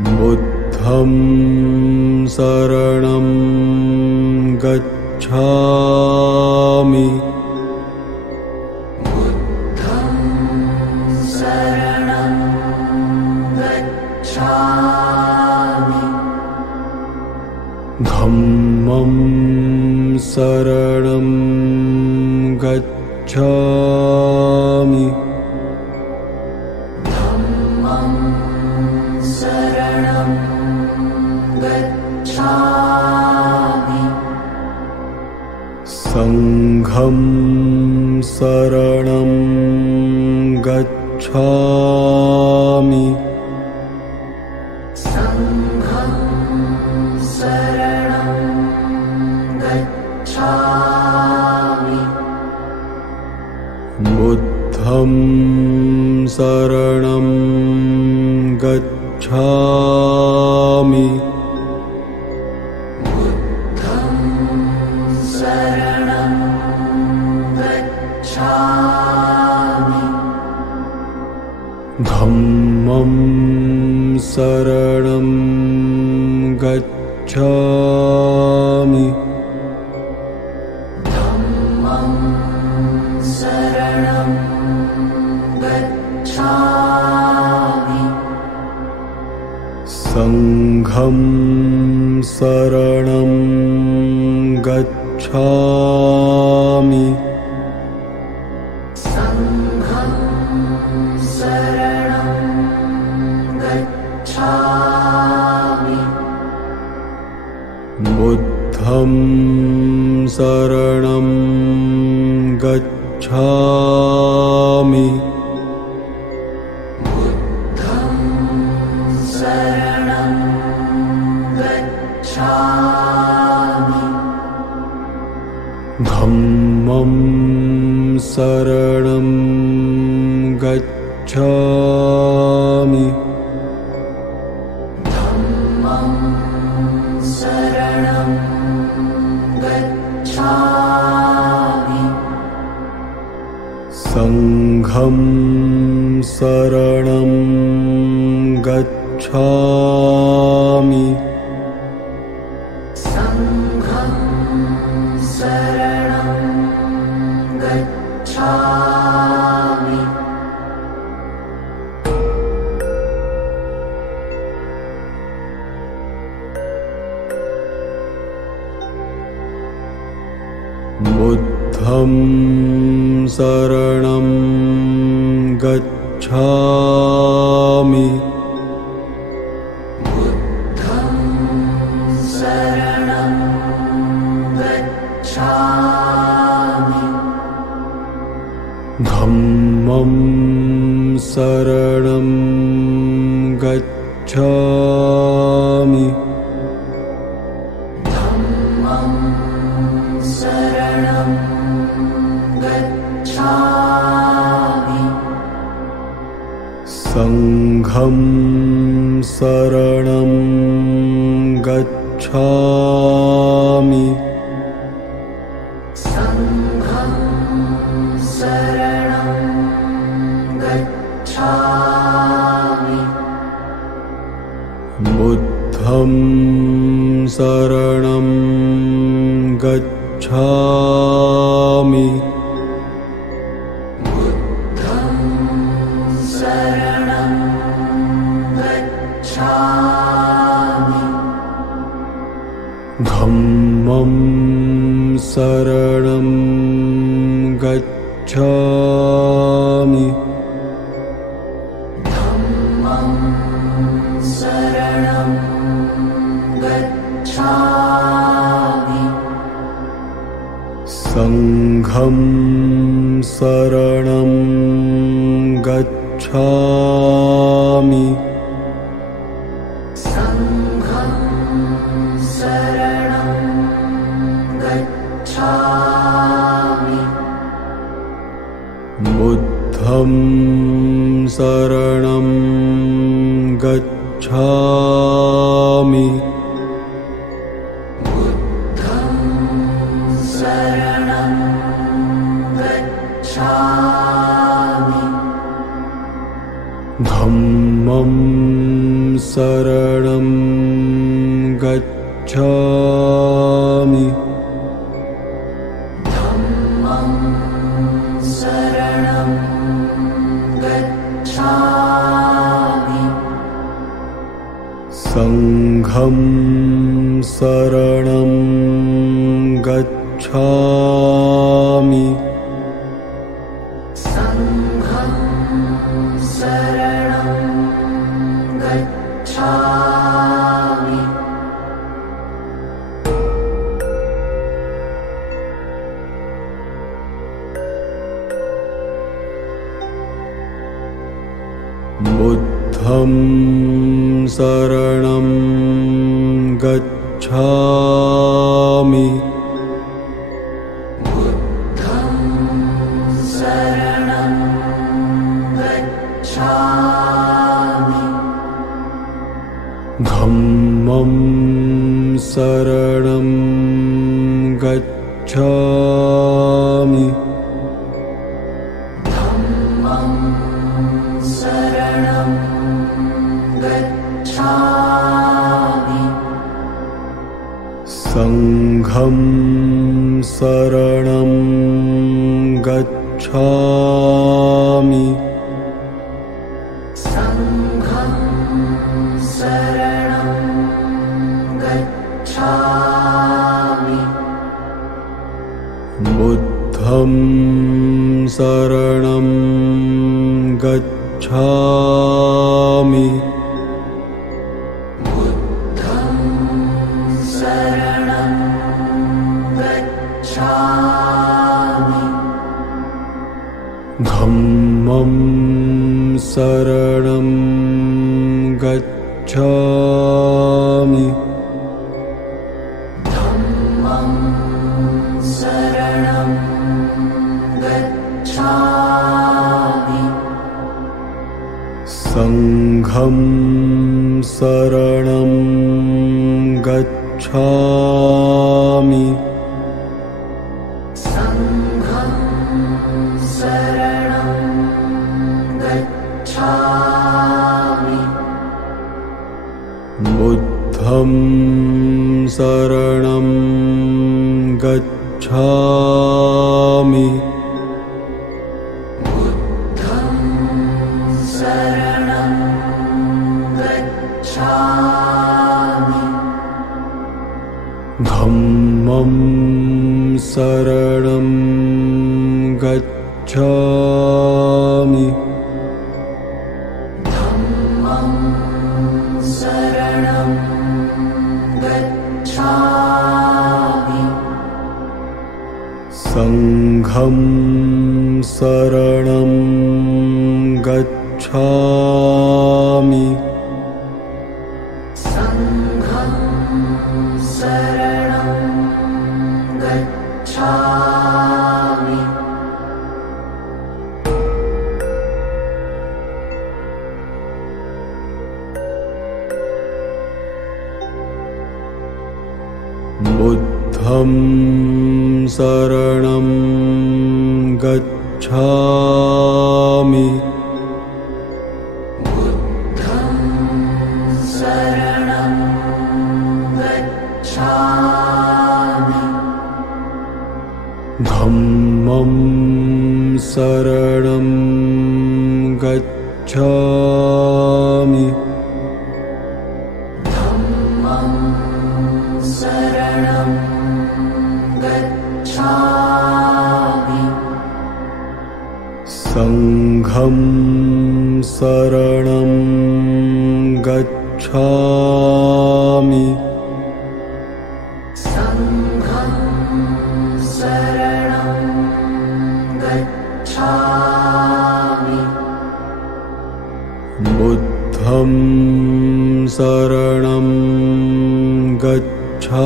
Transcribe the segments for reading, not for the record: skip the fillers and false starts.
बुद्धं शरणं गच्छामि। बुद्धं शरणं गच्छामि। धम्मं शरणं गच्छामि। धम्मं शरणं गच्छामि। संघं शरणं गच्छामि। संघं शरणं गच्छामि। बुद्धं शरणं गच्छामि। बुद्धं शरणं गच्छामि। धम्मं शरणं गच्छामि। धम्मं शरणं गच्छामि। संघं शरणं गच्छामि। संघं शरणं गच्छामि। बुद्धं शरणं गच्छामि। बुद्धं शरणं गच्छामि। धम्मं शरणं गच्छामि। धम्मं शरणं गच्छामि। संघं शरणं गच्छामि। संघं शरणं गच्छामि। बुद्धं शरणं गच्छामि। बुद्धं शरणं गच्छामि। धम्मं शरणं गच्छामि। धम्मं शरणं गच्छामि। संघं शरणं गच्छामि। संघं शरणं गच्छामि। बुद्धं शरणं गच्छामि। बुद्धं शरणं गच्छामि। धम्मं शरणं गच्छामि। धम्मं शरणं गच्छामि। संघं शरणं गच्छामि। संघं शरणं गच्छामि। बुद्धं शरणं गच्छामि। बुद्धं शरणं गच्छामि। धम्मं शरणं गच्छामि धम्मं शरणं गच्छामि संघं शरणं गच्छामि संघं शरणं गच्छामि बुद्धं शरणं गच्छामि बुद्धं शरणं गच्छामि धम्मं शरणं गच्छामि धम्मं शरणं गच्छामि संघं शरणं गच्छामि संघं शरणं गच्छामि बुद्धं शरणं गच्छामि बुद्धं शरणं गच्छामि धम्मं शरणं गच्छामि धम्मं शरणं गच्छामि संघं शरणं गच्छामि संघं शरणं गच्छामि बुद्धं शरणं गच्छामि बुद्धं शरणं गच्छामि धम्मं शरणं गच्छामि धम्मं शरणं गच्छामि संघं शरणं गच्छामि संघं शरणं गच्छामि बुद्धं शरणं गच्छामि बुद्धं शरणं गच्छामि धम्मं शरणं गच्छामि धम्मं शरणं गच्छामि संघं शरणं गच्छामि संघं शरणं गच्छामि बुद्धं शरणं गच्छामि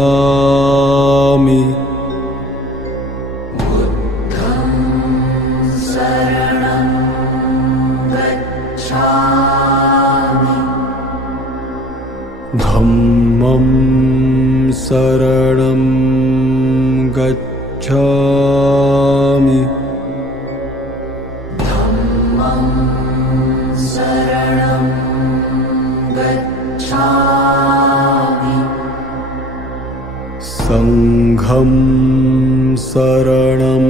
बुद्धं शरणं गच्छामि धम्मं शरणं गच्छामि धम्मं शरणं गच्छामि गच्छामि संघं शरणं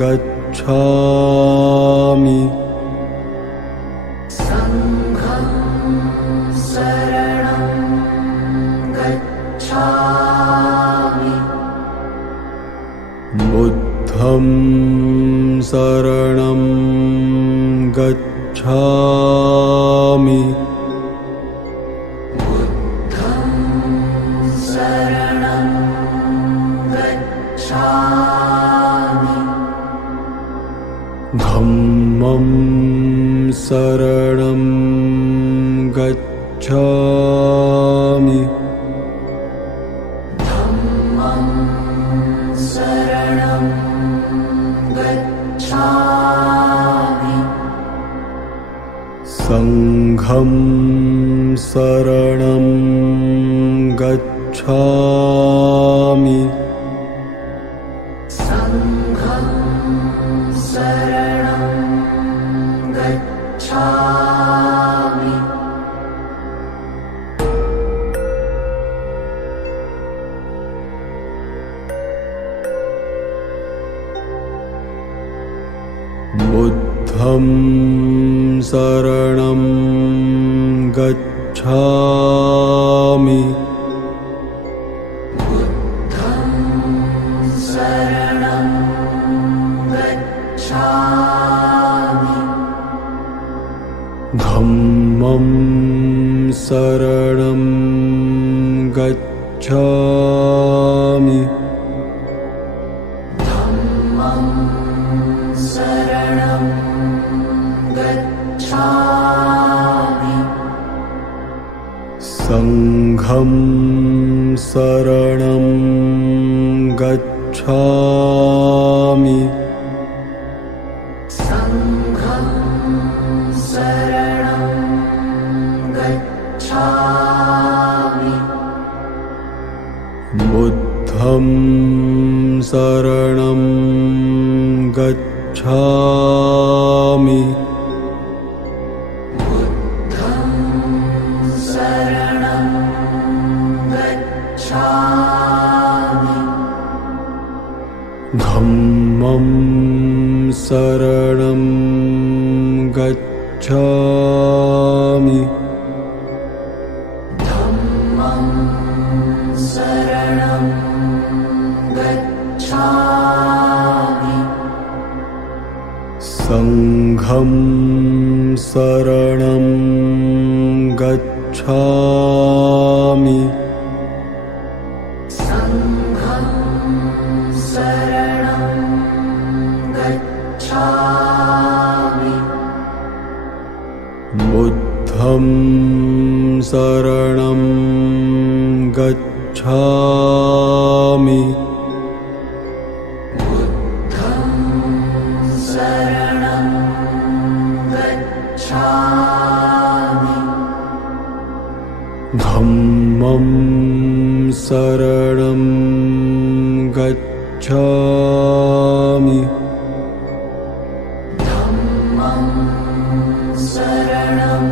गच्छामि संघं शरणं गच्छामि बुद्धं शरणं गच्छामि बुद्धं शरणं गच्छामि धम्मं शरणं गच्छामि धम्मं शरणं गच्छामि संघं शरणं गच्छामि संघं शरणं गच्छामि बुद्धं शरणं गच्छामि बुद्धं शरणं गच्छामि धम्मं शरणं गच्छामि धम्मं शरणं गच्छामि संघं शरणं गच्छामि संघं शरणं गच्छामि बुद्धं शरणं गच्छामि बुद्धं शरणं गच्छामि धम्मं शरणं गच्छामि धम्मं शरणं गच्छामि संघं शरणं गच्छामि संघं शरणं गच्छामि बुद्धं शरणं गच्छामि बुद्धं शरणं गच्छामि धम्मं शरणं गच्छामि धम्मं शरणं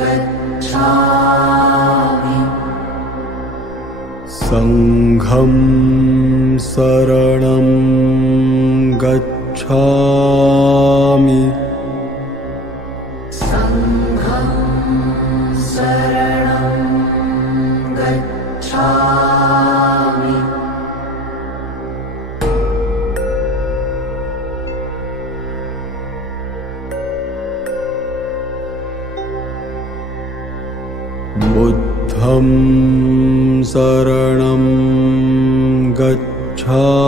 गच्छामि संघं शरणं गच्छामि संघं शरणं गच्छामि बुद्धं शरणं गच्छामि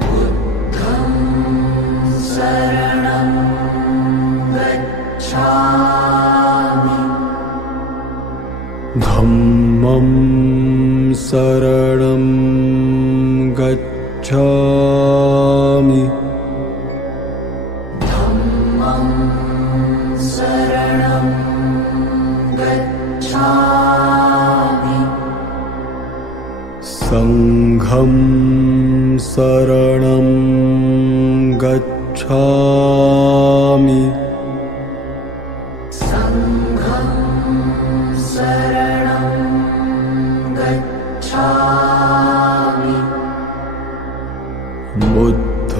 बुद्धं शरणं गच्छामि धम्मं शरणं गच्छामि धम्मं शरणं गच्छामि संघं शरणं गच्छामि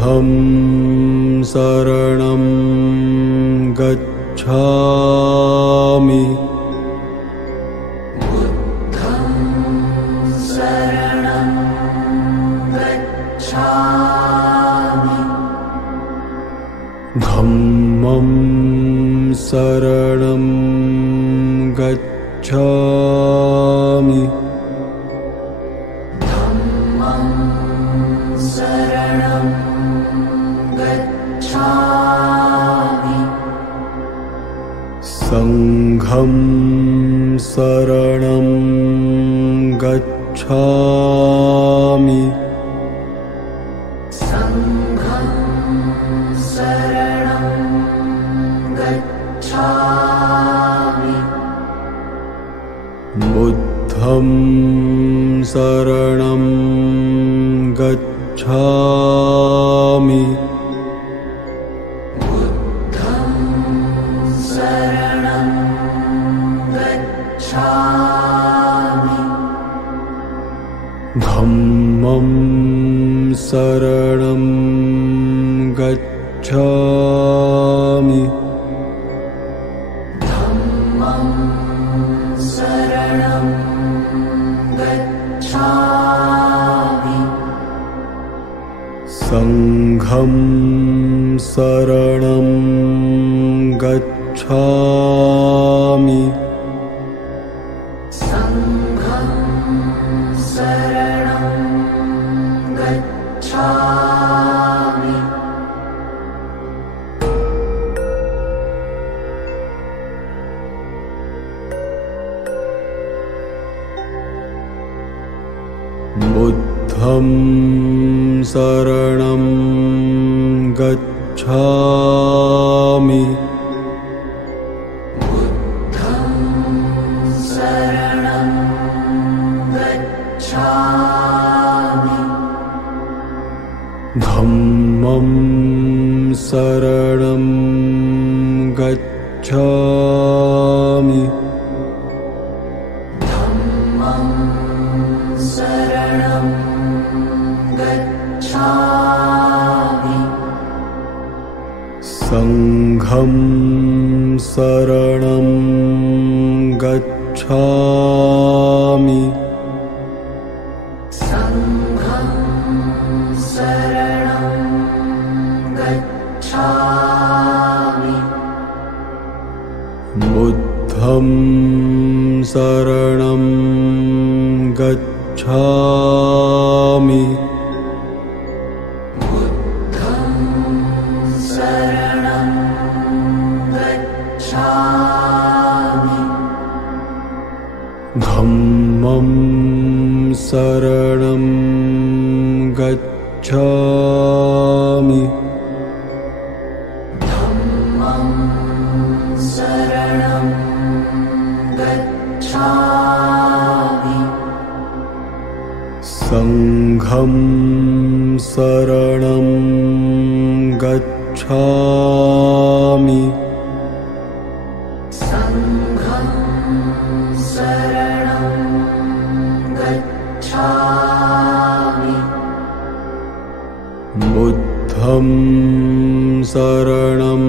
बुद्धं शरणं गच्छामि बुद्धं शरणं गच्छामि धम्मं शरणं गच्छामि धम्मं शरणं गच्छामि संघं शरणं गच्छामि संघं शरणं गच्छामि बुद्धं शरणं गच्छामि बुद्धं शरणं गच्छामि धम्मं शरणं गच्छामि धम्मं शरणं गच्छामि संघं शरणं गच्छामि संघं शरणं गच्छामि बुद्धं शरणं गच्छामि बुद्धं शरणं गच्छामि धम्मं शरणं गच्छामि धम्मं शरणं गच्छामि संघं शरणं गच्छामि संघं शरणं गच्छामि बुद्धं शरणं गच्छामि बुद्धं शरणं गच्छामि धम्मं शरणं गच्छामि धम्मं शरणं गच्छामि संघं शरणं गच्छामि संघं शरणं गच्छामि बुद्धं शरणं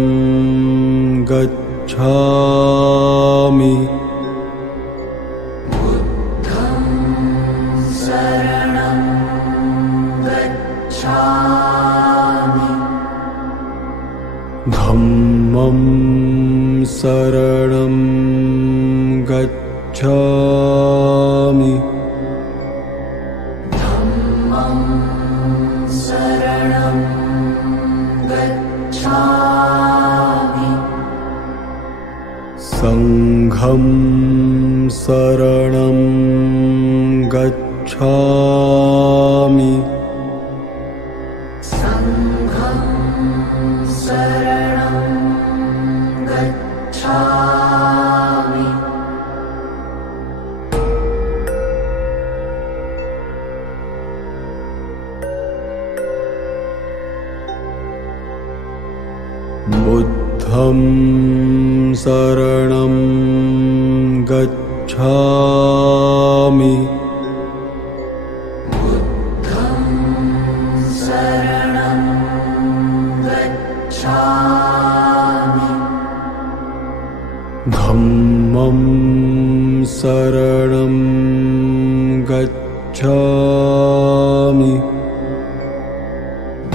गच्छामि बुद्धं शरणं गच्छामि धम्मं शरणं गच्छामि धम्मं शरणं गच्छामि संघं शरणं गच्छामि संघं शरणं गच्छामि बुद्धं शरणं गच्छामि बुद्धं शरणं धम्मं शरणं गच्छामि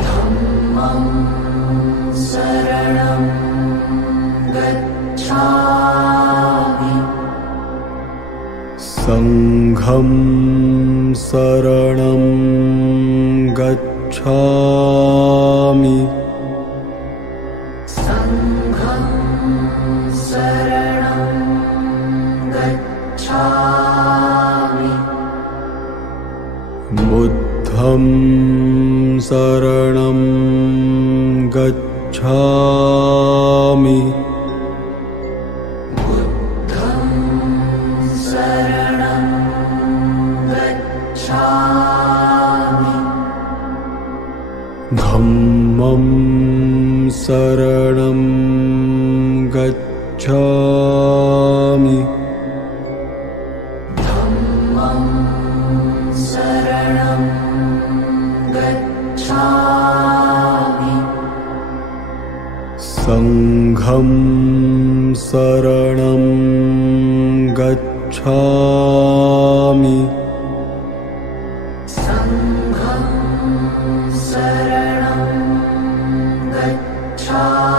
धम्मं शरणं गच्छामि संघं शरणं गच्छामि संघं शरणं गच्छामि बुद्धं शरणं गच्छामि बुद्धं शरणं गच्छामि धम्मं शरणं गच्छामि धम्मं शरणं गच्छामि संघं शरणं गच्छामि संघं शरणं गच्छामि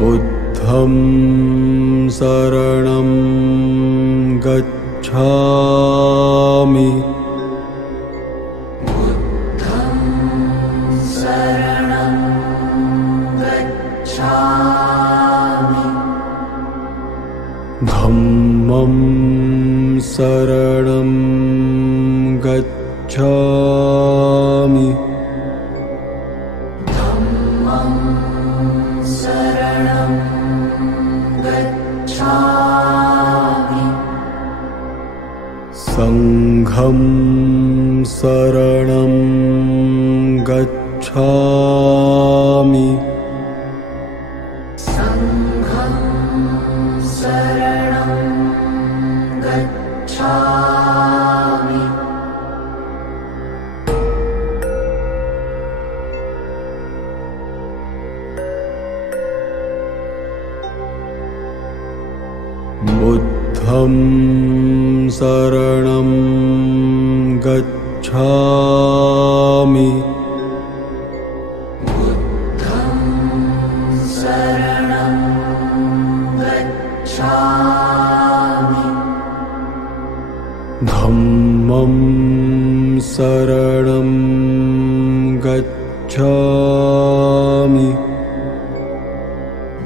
बुद्धं शरणं गच्छामि बुद्धं शरणं गच्छामि धम्मं शरणं गच्छामि धम्मं शरणं गच्छामि संघं शरणं गच्छामि संघं शरणं गच्छामि बुद्धं शरणं गच्छामि बुद्धं शरणं गच्छामि धम्मं शरणं गच्छामि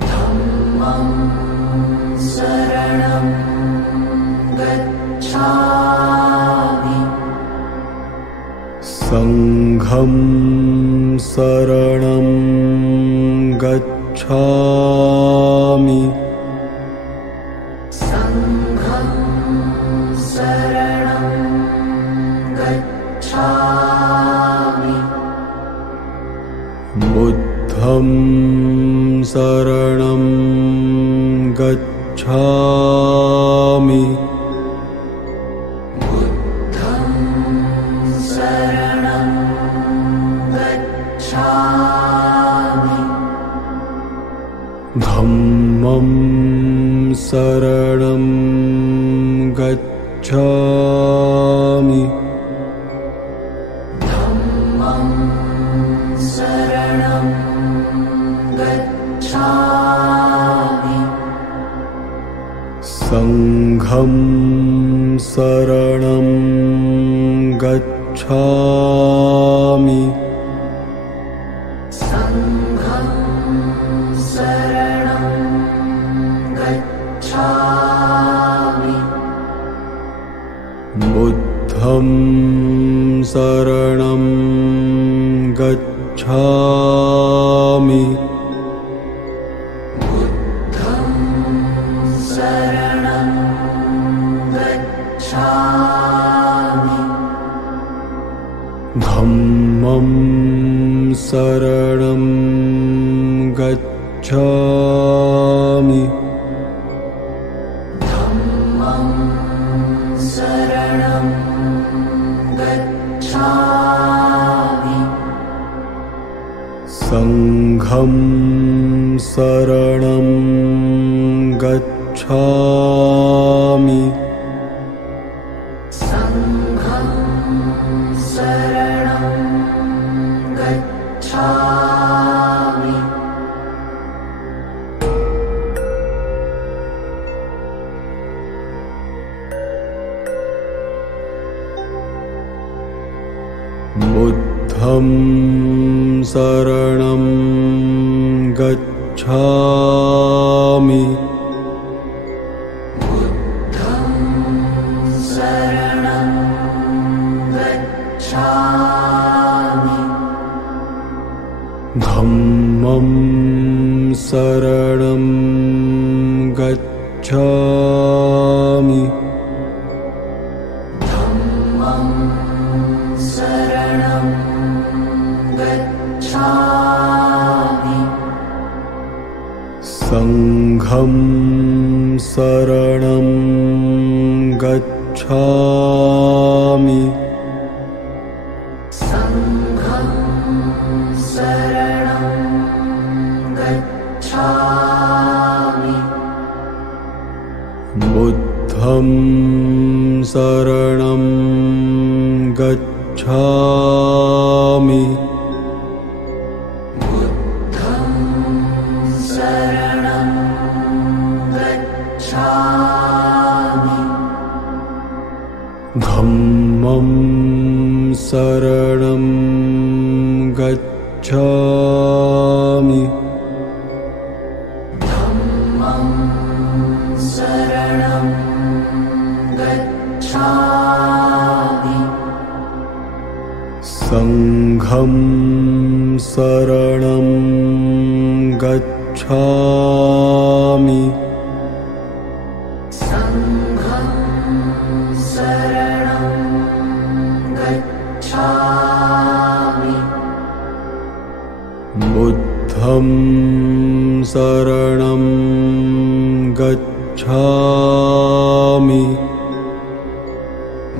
धम्मं शरणं गच्छामि संघं शरणं गच्छामि संघं शरणं गच्छामि बुद्धं शरणं गच्छामि बुद्धं शरणं गच्छामि धम्मं शरणं गच्छामि धम्मं शरणं गच्छामि संघं शरणं गच्छामि संघं शरणं गच्छामि बुद्धं शरणं गच्छामि बुद्धं शरणं गच्छामि धम्मं शरणं गच्छामि धम्मं शरणं गच्छामि संघं शरणं गच्छामि संघं शरणं गच्छामि बुद्धं शरणं गच्छामि बुद्धं शरणं गच्छामि धम्मं शरणं गच्छामि धम्मं शरणं गच्छामि संघं शरणं गच्छामि संघं शरणं गच्छामि बुद्धं शरणं गच्छामि बुद्धं शरणं गच्छामि धम्मं शरणं गच्छामि धम्मं शरणं गच्छामि संघं शरणं गच्छामि संघं शरणं गच्छामि बुद्धं शरणं गच्छामि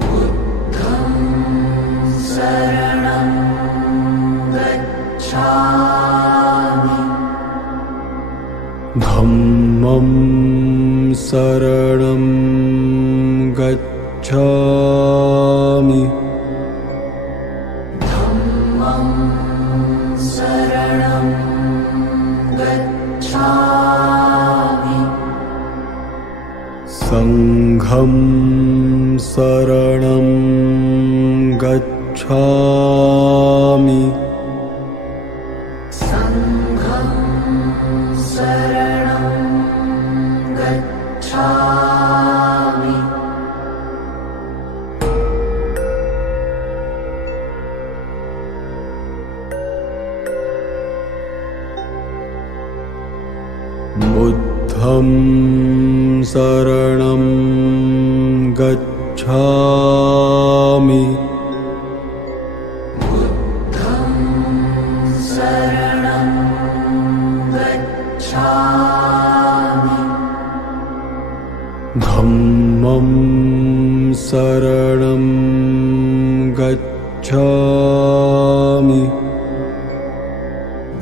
बुद्धं शरणं गच्छामि धम्मं शरणं गच्छामि धम्मं शरणं गच्छामि संघं शरणं गच्छामि संघं शरणं गच्छामि बुद्धं शरणं गच्छामि बुद्धं शरणं गच्छामि धम्मं शरणं गच्छामि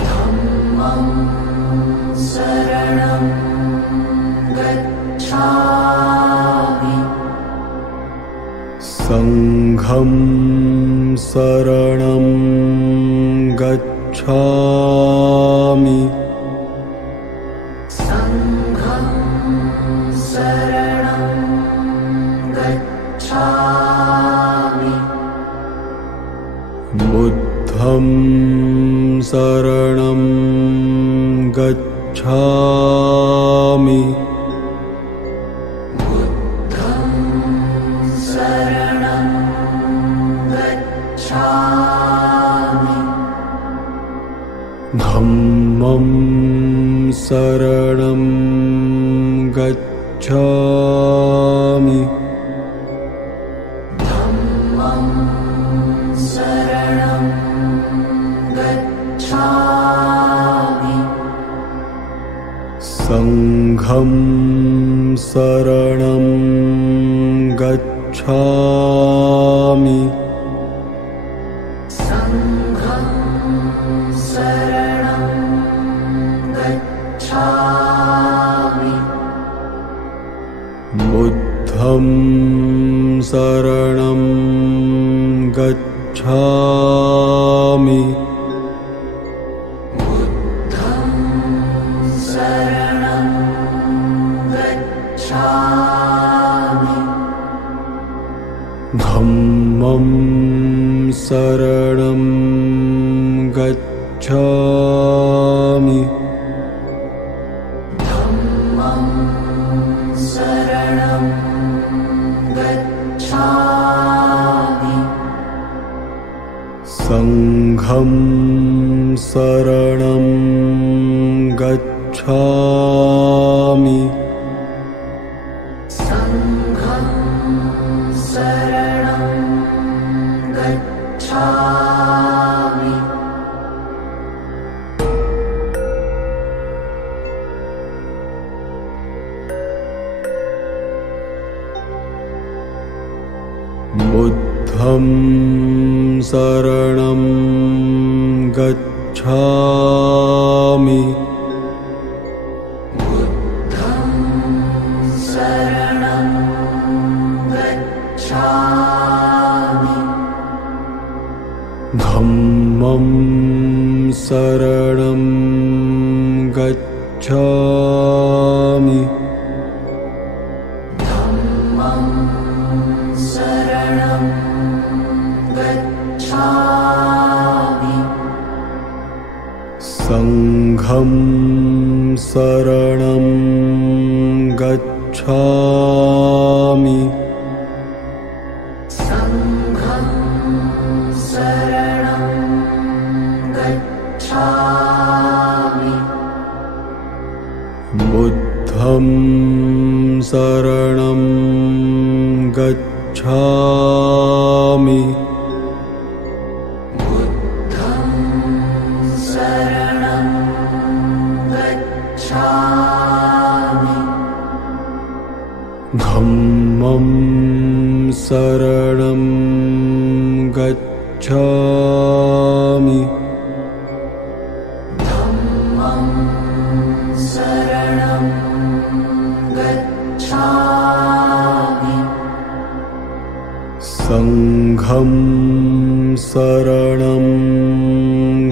धम्मं शरणं गच्छामि संघं शरणं गच्छामि संघं शरणं गच्छामि बुद्धं शरणं गच्छामि बुद्धं शरणं गच्छामि धम्मं शरणं गच्छामि धम्मं शरणं गच्छामि संघं शरणं गच्छामि संघं शरणं गच्छामि बुद्धं शरणं गच्छामि बुद्धं शरणं गच्छामि धम्मं शरणं गच्छामि धम्मं शरणं गच्छामि संघं शरणं गच्छामि संघं शरणं गच्छामि बुद्धं शरणं गच्छामि बुद्धं शरणं गच्छामि धम्मं शरणं गच्छामि धम्मं शरणं गच्छामि संघं शरणं गच्छामि संघं शरणं गच्छामि बुद्धं शरणं गच्छामि बुद्धं शरणं गच्छामि धम्मं शरणं गच्छामि धम्मं शरणं गच्छामि संघं शरणं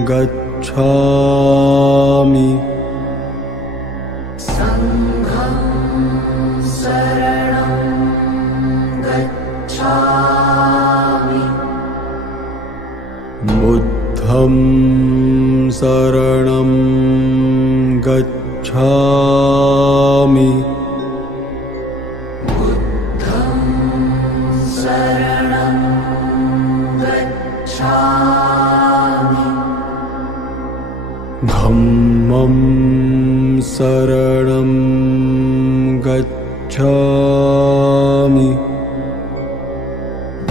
गच्छामि संघं शरणं गच्छामि बुद्धं शरणं गच्छामि बुद्धं शरणं गच्छामि धम्मं शरणं गच्छामि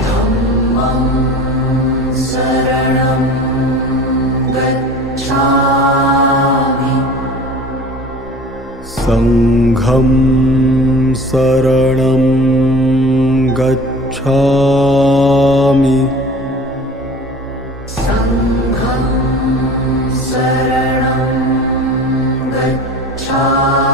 धम्मं शरणं गच्छामि संघं शरणं गच्छामि संघं शरणं गच्छामि